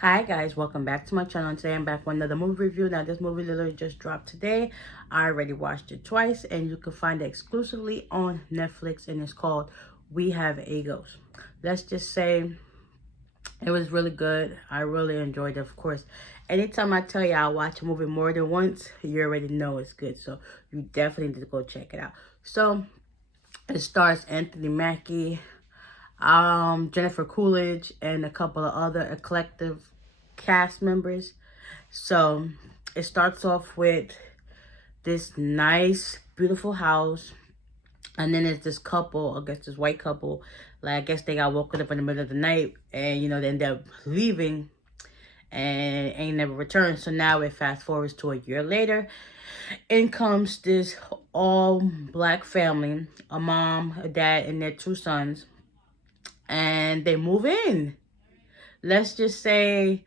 Hi guys, welcome back to my channel. Today I'm back with another movie review. Now this movie literally just dropped today. I already watched it twice and you can find it exclusively on Netflix, and it's called We Have Egos. Let's just say it was really good. I really enjoyed it. Of course, anytime I tell you I watch a movie more than once, you already know it's good. So you definitely need to go check it out. So it stars Anthony Mackie, Jennifer Coolidge, and a couple of other eclectic cast members. So it starts off with this nice, beautiful house. And then there's this couple, I guess this white couple, like I guess they got woken up in the middle of the night and they end up leaving and ain't never returned. So now it fast forwards to a year later. In comes this all black family, a mom, a dad, and their two sons. And they move in. Let's just say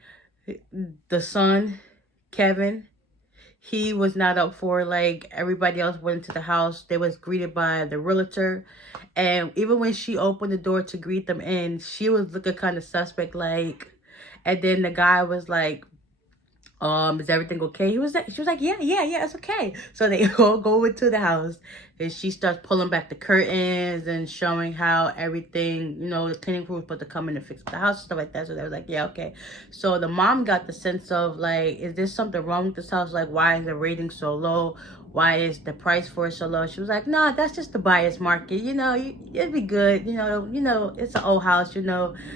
the son, Kevin, he was not up for like everybody else went into the house. They was greeted by the realtor, and even when she opened the door to greet them in, she was looking kind of suspect, like. And then the guy was like, is everything okay? She was like, yeah, it's okay. So they all go into the house and she starts pulling back the curtains and showing how everything, the cleaning crew was supposed to come in and fix the house and stuff like that. So they was like, yeah, okay. So the mom got the sense of like, is there something wrong with this house? Like, why is the rating so low? Why is the price for it so low? She was like, nah, that's just the buyer's market. It'd be good. It's an old house,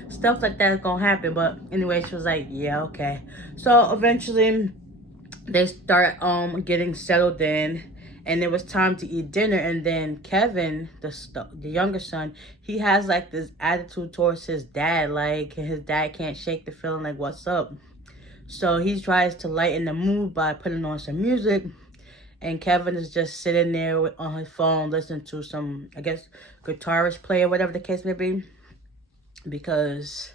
stuff like that is gonna happen. But anyway, she was like, yeah, okay. So eventually they start getting settled in, and it was time to eat dinner. And then Kevin, the younger son, he has like this attitude towards his dad, like his dad can't shake the feeling like what's up. So he tries to lighten the mood by putting on some music, and Kevin is just sitting there on his phone listening to some, I guess, guitarist play or whatever the case may be, because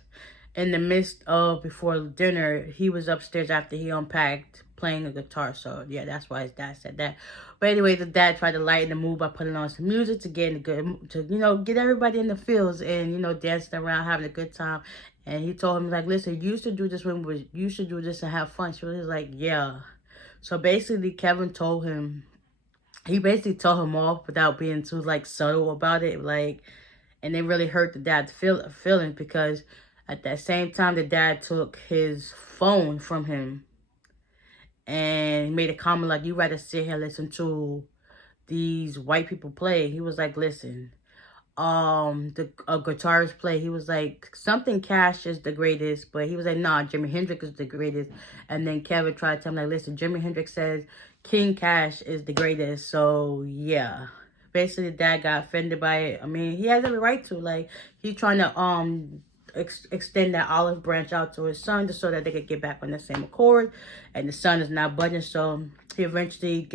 in the midst of before dinner, he was upstairs after he unpacked playing a guitar. So yeah, that's why his dad said that. But anyway, the dad tried to lighten the mood by putting on some music to get in a good, to get everybody in the fields and dancing around, having a good time. And he told him like, listen, you used to do this you should do this and have fun. She was like, yeah. So basically, he basically told him off without being too like subtle about it, like, and it really hurt the dad's feelings, because at that same time the dad took his phone from him and he made a comment like, you rather sit here and listen to these white people play. He was like, listen, the guitarist play. He was like, something Cash is the greatest, but he was like, nah, Jimi Hendrix is the greatest. And then Kevin tried to tell him like, listen, Jimi Hendrix says King Cash is the greatest. So yeah, basically dad got offended by it. I mean, he has every right to, like, he's trying to extend that olive branch out to his son just so that they could get back on the same accord, and the son is not budging. So he eventually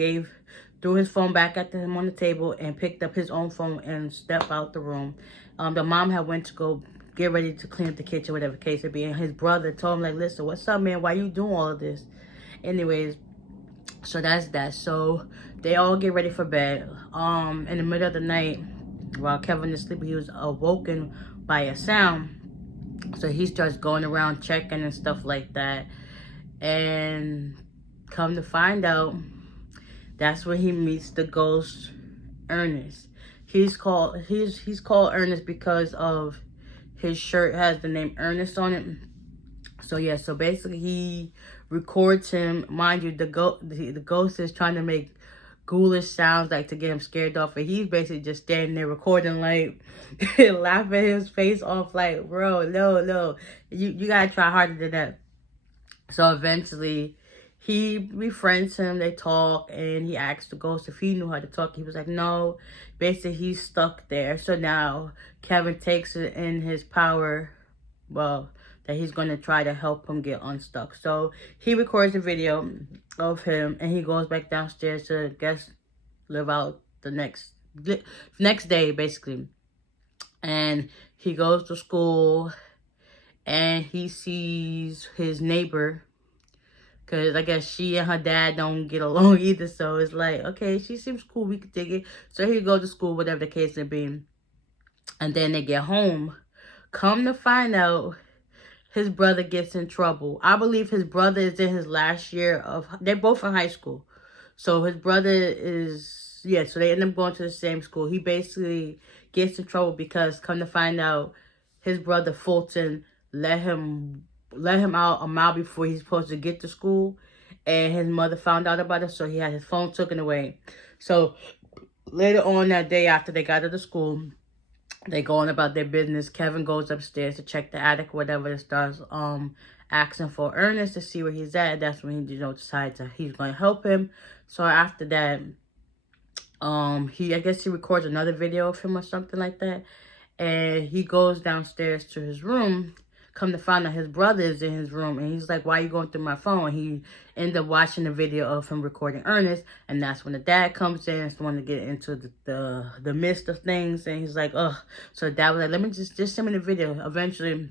threw his phone back at him on the table and picked up his own phone and stepped out the room. The mom had went to go get ready to clean up the kitchen, whatever the case it be, and his brother told him like, listen, what's up, man? Why you doing all of this? Anyways, so that's that. So they all get ready for bed. In the middle of the night, while Kevin is sleeping, he was awoken by a sound. So he starts going around checking and stuff like that. And come to find out, that's when he meets the ghost Ernest. He's called Ernest because of his shirt has the name Ernest on it. So yeah, so basically he records him. Mind you, the ghost is trying to make ghoulish sounds like to get him scared off, and he's basically just standing there recording, like laughing his face off like, bro, no, you gotta try harder than that. So eventually he befriends him, they talk, and he asks the ghost if he knew how to talk. He was like, no. Basically he's stuck there. So now Kevin takes it in his power, well, that he's going to try to help him get unstuck. So he records a video of him and he goes back downstairs to live out the next day basically. And he goes to school and he sees his neighbor, because I guess she and her dad don't get along either. So it's like, okay, she seems cool, we could dig it. So he goes to school, whatever the case may be. And then they get home. Come to find out, his brother gets in trouble. I believe his brother is in his last year of, they're both in high school. So his brother is, yeah, so they end up going to the same school. He basically gets in trouble because, come to find out, his brother Fulton let him out a mile before he's supposed to get to school. And his mother found out about it, so he had his phone taken away. So later on that day after they got to the school, they go on about their business. Kevin goes upstairs to check the attic, whatever, and starts asking for Ernest to see where he's at. That's when he, decides that he's going to help him. So after that, I guess he records another video of him or something like that. And he goes downstairs to his room. Come to find out his brother is in his room. And he's like, why are you going through my phone? And he ended up watching the video of him recording Ernest. And that's when the dad comes in. It's the one to get into the midst of things. And he's like, ugh. So the dad was like, let me just send me the video. Eventually,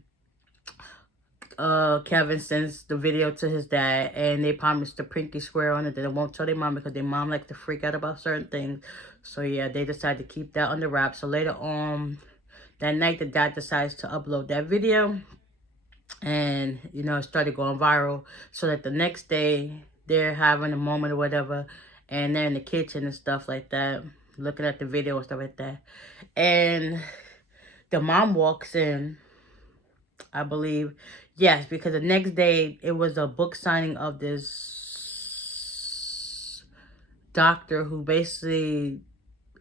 Kevin sends the video to his dad. And they promise to pinky swear on it. They won't tell their mom because their mom likes to freak out about certain things. So yeah, they decide to keep that under wraps. So later on that night, the dad decides to upload that video. And, it started going viral. So that the next day, they're having a moment or whatever. And they're in the kitchen and stuff like that. Looking at the video and stuff like that. And the mom walks in, I believe. Yes, because the next day, it was a book signing of this doctor who basically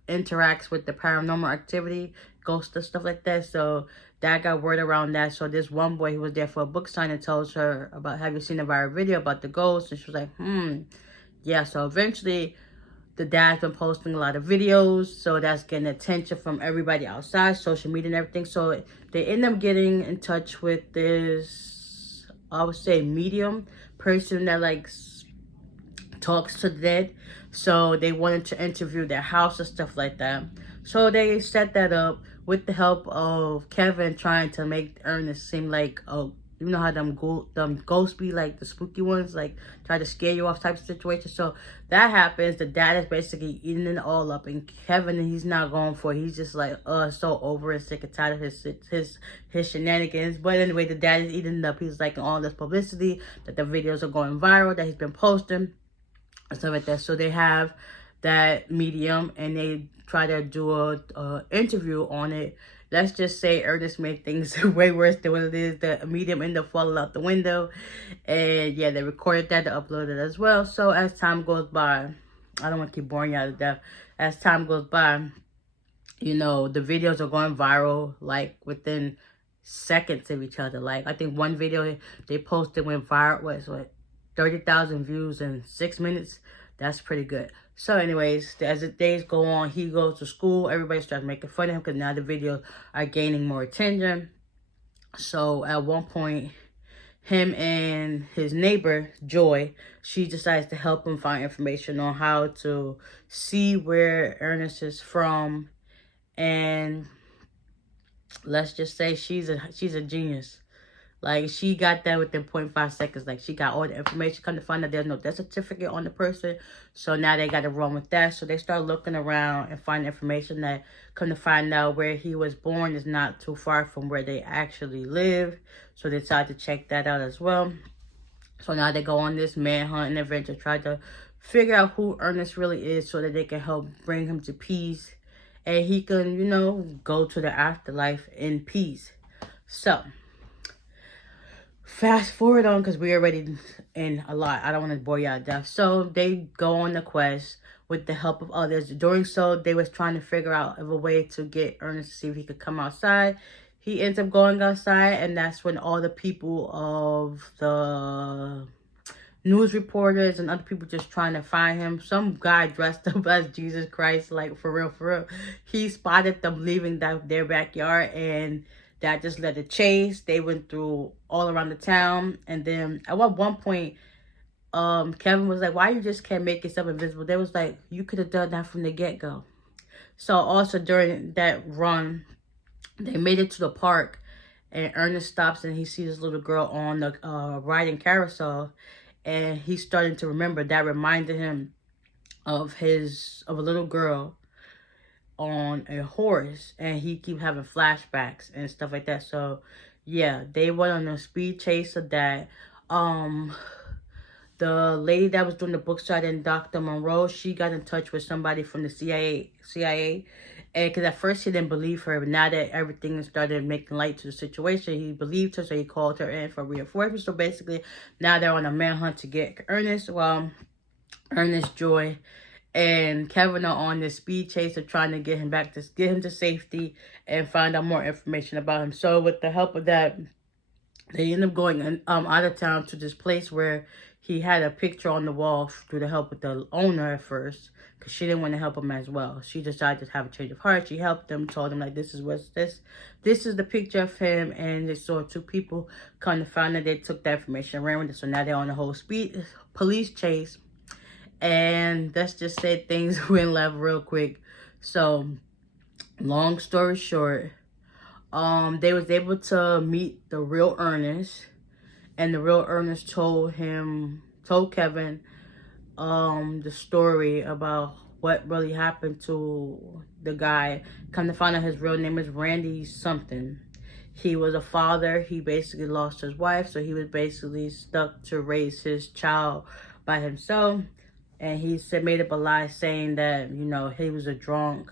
interacts with the paranormal activity, ghosts and stuff like that. So that got word around that. So this one boy who was there for a book signing tells her about, have you seen a viral video about the ghost? And she was like, yeah. So eventually the dad's been posting a lot of videos. So that's getting attention from everybody outside, social media and everything. So they end up getting in touch with this, I would say, medium person that talks to the dead. So they wanted to interview their house and stuff like that. So they set that up with the help of Kevin trying to make Ernest seem like, you know how them ghosts be, like the spooky ones, like try to scare you off type of situation. So that happens. The dad is basically eating it all up, and Kevin, he's not going for it. He's just like, so over and sick and tired of his shenanigans. But anyway, the dad is eating it up. He's like all this publicity that the videos are going viral that he's been posting and stuff like that. So they have that medium and they try to do a interview on it. Let's just say Ernest made things way worse than what it is. The medium ended up falling out the window. And yeah, they recorded that to upload it as well. So as time goes by, I don't want to keep boring you out to death. As time goes by, the videos are going viral like within seconds of each other. Like I think one video they posted went viral, what 30,000 views in 6 minutes. That's pretty good. So anyways, as the days go on, he goes to school. Everybody starts making fun of him because now the videos are gaining more attention. So at one point, him and his neighbor, Joy, she decides to help him find information on how to see where Ernest is from. And let's just say she's a genius. Like, she got that within 0.5 seconds. Like, she got all the information. Come to find out there's no death certificate on the person. So now they got to run with that. So they start looking around and find information that, come to find out, where he was born is not too far from where they actually live. So they decide to check that out as well. So now they go on this manhunt adventure, try to figure out who Ernest really is so that they can help bring him to peace. And he can, go to the afterlife in peace. So fast forward on, because we're already in a lot. I don't want to bore you out to death. So they go on the quest with the help of others. During so, they was trying to figure out of a way to get Ernest to see if he could come outside. He ends up going outside, and that's when all the people of the news reporters and other people just trying to find him. Some guy dressed up as Jesus Christ, like for real. He spotted them leaving their backyard, and that just led to chase. They went through all around the town. And then at one point, Kevin was like, why you just can't make yourself invisible? They was like, you could have done that from the get-go. So also during that run, they made it to the park. And Ernest stops and he sees this little girl on the riding carousel. And he's starting to remember. That reminded him of a little girl on a horse, and he keep having flashbacks and stuff like that. So yeah, they went on a speed chase of that. The lady that was doing the book side and Dr. Monroe, she got in touch with somebody from the CIA. And because at first he didn't believe her, but now that everything started making light to the situation, he believed her, so he called her in for reinforcement. So basically, now they're on a manhunt to get Ernest. Well, Ernest, Joy, and Kevin are on this speed chase of trying to get him back, to get him to safety and find out more information about him. So with the help of that, they end up going out of town to this place where he had a picture on the wall through the help with the owner at first, because she didn't want to help him as well. She decided to have a change of heart. She helped them, told them like, this is the picture of him, and they saw two people come to find that they took that information, ran with it. So now they're on the whole speed police chase, and let's just say things went left real quick. So long story short, they was able to meet the real Ernest, and the real Ernest told Kevin, the story about what really happened to the guy. Come to find out his real name is Randy something. He was a father. He basically lost his wife, so he was basically stuck to raise his child by himself. And he made up a lie saying that, you know, he was a drunk,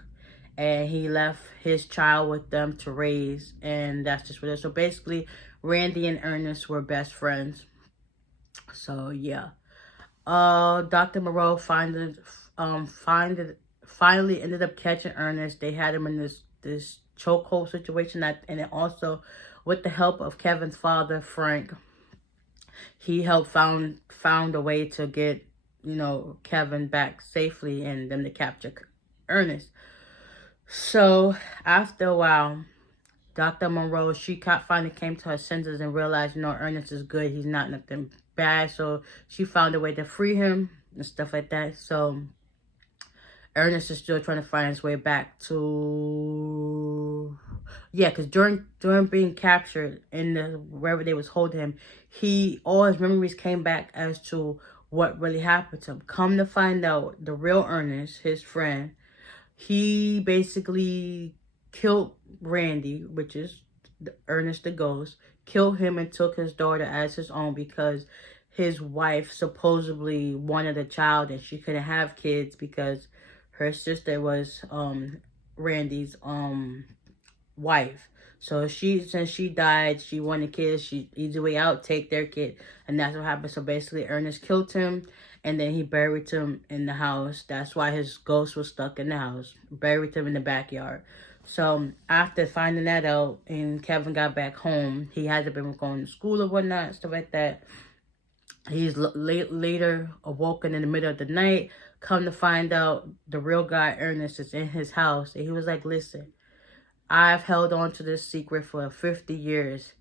and he left his child with them to raise, and that's just what it is. So basically, Randy and Ernest were best friends. So yeah, Dr. Moreau finally ended up catching Ernest. They had him in this chokehold situation, and then also with the help of Kevin's father, Frank, he helped found a way to get, you know, Kevin back safely and them to capture Ernest. So after a while, Dr. Monroe, she finally came to her senses and realized, you know, Ernest is good. He's not nothing bad. So she found a way to free him and stuff like that. So Ernest is still trying to find his way back to... Yeah, because during being captured in wherever they was holding him, all his memories came back as to what really happened to him. Come to find out, the real Ernest, his friend, he basically killed Randy, which is Ernest the ghost, killed him and took his daughter as his own because his wife supposedly wanted a child and she couldn't have kids because her sister was Randy's wife. So since she died, she wanted kids. She easy way out, take their kid, and that's what happened. So basically, Ernest killed him, and then he buried him in the house. That's why his ghost was stuck in the house. Buried him in the backyard. So after finding that out, and Kevin got back home, he hasn't been going to school or whatnot, stuff like that. He's later awoken in the middle of the night. Come to find out, the real guy Ernest is in his house, and he was like, "Listen, I've held on to this secret for 50 years.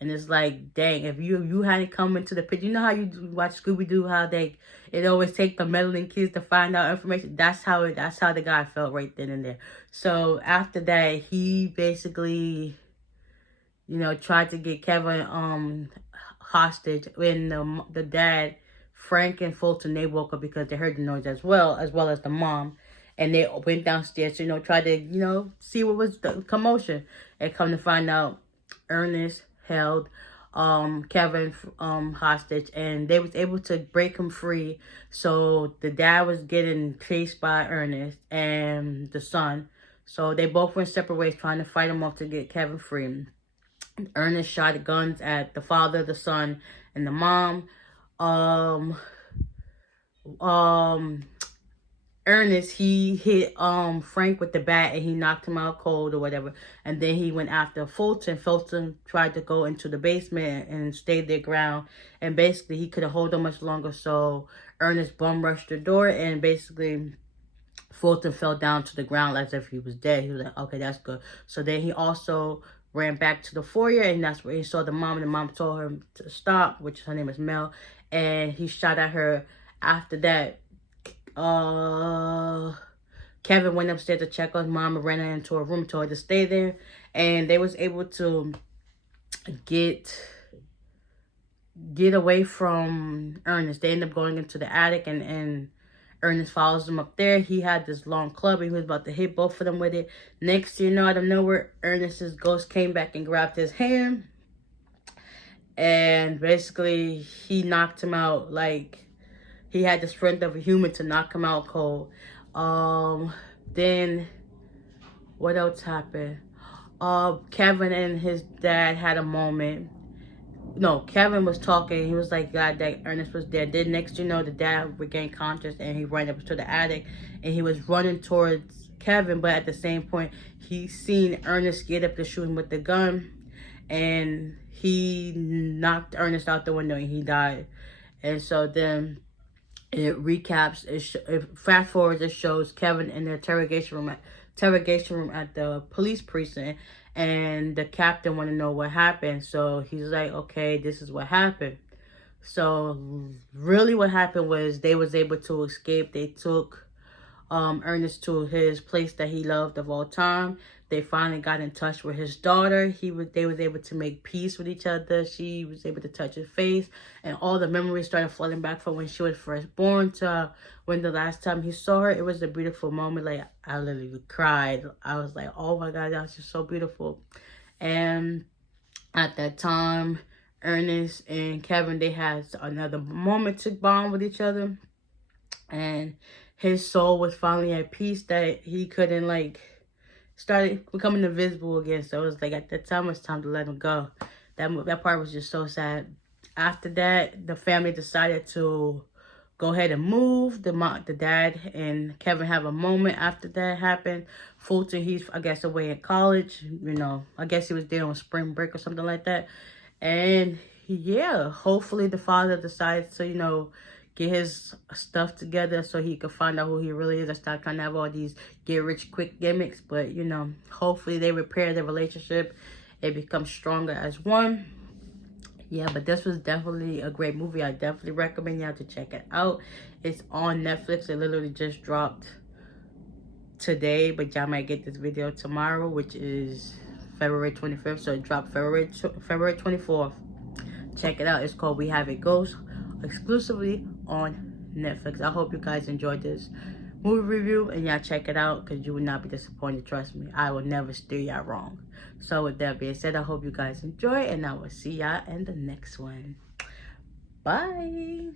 And it's like, dang, if you hadn't come into the picture, you know how you watch Scooby-Doo, how it always take the meddling kids to find out information? That's how the guy felt right then and there. So after that, he basically, you know, tried to get Kevin hostage when the dad, Frank and Fulton, they woke up because they heard the noise as well as the mom. And they went downstairs, you know, tried to, you know, see what was the commotion. And come to find out, Ernest held Kevin hostage, and they was able to break him free. So the dad was getting chased by Ernest and the son. So they both went separate ways trying to fight him off to get Kevin free. Ernest shot guns at the father, the son, and the mom. Ernest, he hit Frank with the bat and he knocked him out cold or whatever. And then he went after Fulton. Fulton tried to go into the basement and stayed their ground. And basically he couldn't hold on much longer. So Ernest bum rushed the door, and basically Fulton fell down to the ground as if he was dead. He was like, okay, that's good. So then he also ran back to the foyer, and that's where he saw the mom. And the mom told him to stop, which her name is Mel. And he shot at her. After that, Kevin went upstairs to check on his mom and ran her into a room, told her to stay there, and they was able to get away from Ernest. They ended up going into the attic, and Ernest follows them up there. He had this long club, and he was about to hit both of them with it. Next thing you know, out of nowhere, Ernest's ghost came back and grabbed his hand, and basically he knocked him out. Like, he had the strength of a human to knock him out cold. Then what else happened? Kevin and his dad had a moment. No, Kevin was talking. He was like, God, that Ernest was dead. Then next, you know, the dad regained conscious and he ran up to the attic and he was running towards Kevin. But at the same point, he seen Ernest get up to shoot him with the gun, and he knocked Ernest out the window and he died. And so then it recaps. It fast forwards. It shows Kevin in the interrogation room at the police precinct, and the captain want to know what happened. So he's like, okay, this is what happened. So really what happened was they was able to escape. They took Ernest to his place that he loved of all time. They finally got in touch with his daughter. They was able to make peace with each other. She was able to touch his face, and all the memories started flooding back from when she was first born to when the last time he saw her. It was a beautiful moment. Like, I literally cried. I was like, oh my God, that was just so beautiful. And at that time, Ernest and Kevin, they had another moment to bond with each other, and his soul was finally at peace that he couldn't, like, started becoming invisible again. So it was like, at that time, it was time to let him go. That part was just so sad. After that, the family decided to go ahead and move. The dad and Kevin have a moment after that happened. Fulton, he's, I guess, away in college. You know, I guess he was there on spring break or something like that. And yeah, hopefully the father decides to, you know, get his stuff together so he could find out who he really is. I start trying to have all these get rich quick gimmicks, but you know, hopefully they repair their relationship. It becomes stronger as one. Yeah, but this was definitely a great movie. I definitely recommend y'all to check it out. It's on Netflix. It literally just dropped today, but y'all might get this video tomorrow, which is February 25th. So it dropped February 24th. Check it out. It's called We Have It Ghost, exclusively on Netflix. I hope you guys enjoyed this movie review, and y'all check it out because you will not be disappointed. Trust me, I will never steer y'all wrong. So with that being said, I hope you guys enjoy, and I will see y'all in the next one. Bye.